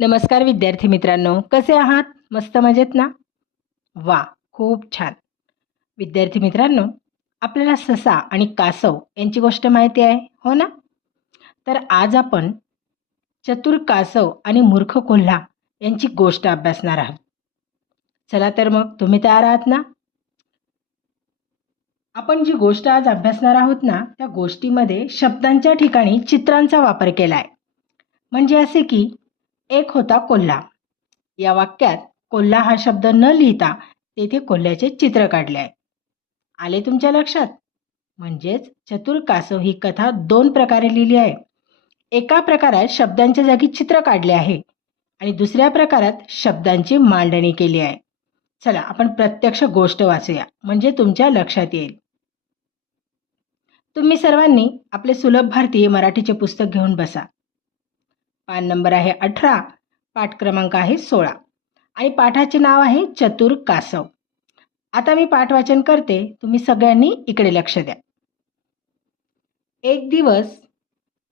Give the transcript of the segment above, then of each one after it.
नमस्कार विद्यार्थी मित्रांनो कसे आहात? मस्त मजेत ना? वा खूप छान. विद्यार्थी मित्रांनो आपल्याला ससा आणि कासव यांची गोष्ट माहिती आहे हो ना? तर आज आपण चतुर कासव आणि मूर्ख कोल्हा यांची गोष्ट अभ्यासणार आहोत. चला तर मग तुम्ही तयार आहात ना? आपण जी गोष्ट आज अभ्यासणार आहोत ना त्या गोष्टीमध्ये शब्दांच्या ठिकाणी चित्रांचा वापर केला आहे म्हणजे असे की एक होता कोल्हा. या वाक्यात कोल्हा हा शब्द न लिहिता तेथे कोल्ह्याचे चित्र काढले आहे. आले तुमच्या लक्षात? म्हणजेच चतुर कासव ही कथा दोन प्रकारे लिहिली आहे. एका प्रकारात शब्दांच्या जागी चित्र काढले आहे आणि दुसऱ्या प्रकारात शब्दांची मांडणी केली आहे. चला आपण प्रत्यक्ष गोष्ट वाचूया. म्हणजे तुमच्या लक्षात येईल. तुम्ही सर्वांनी आपले सुलभ भारतीय मराठीचे पुस्तक घेऊन बसा. पान नंबर आहे अठरा पाठ क्रमांक आहे सोळा. आणि पाठाचे नाव आहे चतुर कासव. आता मी पाठ वाचन करते. तुम्ही सगळ्यांनी इकडे लक्ष द्या. एक दिवस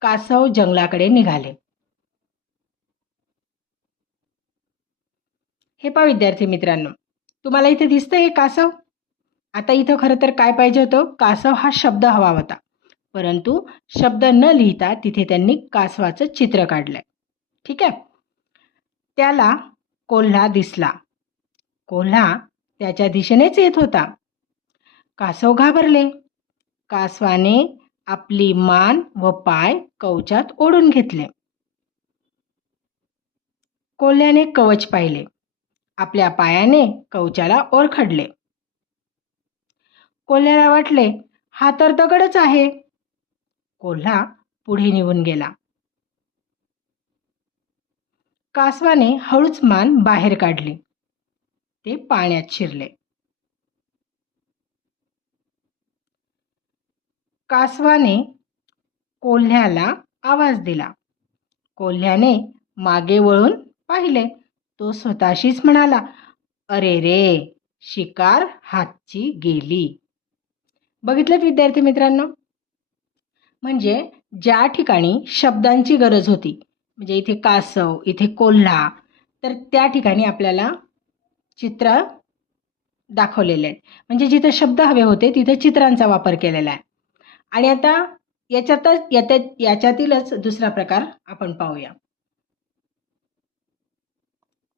कासव जंगलाकडे निघाले. हे पा विद्यार्थी मित्रांनो तुम्हाला इथे दिसतं हे कासव? आता इथं खरं तर काय पाहिजे होतं? कासव हा शब्द हवा होता. परंतु शब्द न लिहिता तिथे त्यांनी कासवाचं चित्र काढलंय. ठीक आहे? त्याला कोल्हा दिसला. कोल्हा त्याच्या दिशेनेच येत होता. कासव घाबरले. कासवाने आपली मान व पाय कवचात ओढून घेतले. कोल्ह्याने कवच पाहिले. आपल्या पायाने कवचाला ओरखडले. कोल्ह्याला वाटले हा तर दगडच आहे. कोल्हा पुढे निघून गेला. कासवाने हळूच मान बाहेर काढली. ते पाण्यात शिरले. कासवाने कोल्ह्याला आवाज दिला. कोल्ह्याने मागे वळून पाहिले. तो स्वतःशीच म्हणाला अरे रे शिकार हातची गेली. बघितलं विद्यार्थी मित्रांनो? म्हणजे ज्या ठिकाणी शब्दांची गरज होती म्हणजे इथे कासव इथे कोल्हा तर त्या ठिकाणी आपल्याला चित्र दाखवलेले आहेत. म्हणजे जिथे शब्द हवे होते तिथे चित्रांचा वापर केलेला आहे. आणि आता याच्यातच याच्या याच्यातीलच दुसरा प्रकार आपण पाहूया.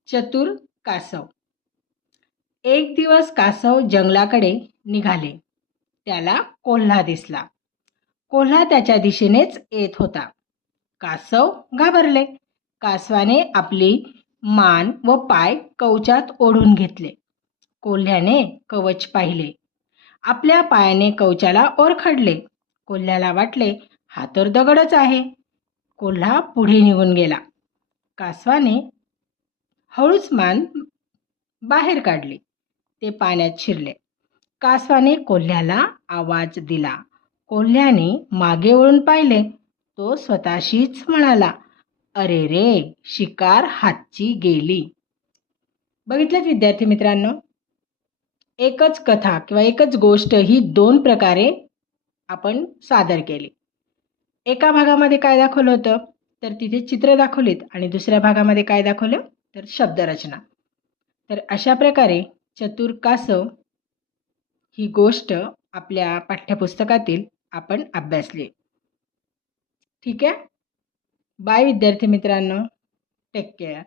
चतुर कासव. एक दिवस कासव जंगलाकडे निघाले. त्याला कोल्हा दिसला. कोल्हा त्याच्या दिशेनेच येत होता. कासव घाबरले. कासवाने आपली मान व पाय कवचात ओढून घेतले. कोल्ह्याने कवच पाहिले. आपल्या पायाने कवचाला ओरखडले. कोल्ह्याला वाटले हा तर दगडच आहे. कोल्हा पुढे निघून गेला. कासवाने हळूच मान बाहेर काढली. ते पाण्यात शिरले. कासवाने कोल्ह्याला आवाज दिला. कोल्ह्याने मागे वळून पाहिले. तो स्वतःशीच म्हणाला अरे रे शिकार हातची गेली. बघितलं विद्यार्थी मित्रांनो? एकच कथा किंवा एकच गोष्ट ही दोन प्रकारे आपण सादर केली. एका भागामध्ये काय दाखवलं होतं? तर तिथे चित्र दाखवलीत आणि दुसऱ्या भागामध्ये काय दाखवलं? तर शब्दरचना. तर अशा प्रकारे चतुर्कासव ही गोष्ट आपल्या पाठ्यपुस्तकातील आपण अभ्यासले. ठीक आहे? बाय विद्यार्थी मित्रांनो. Take care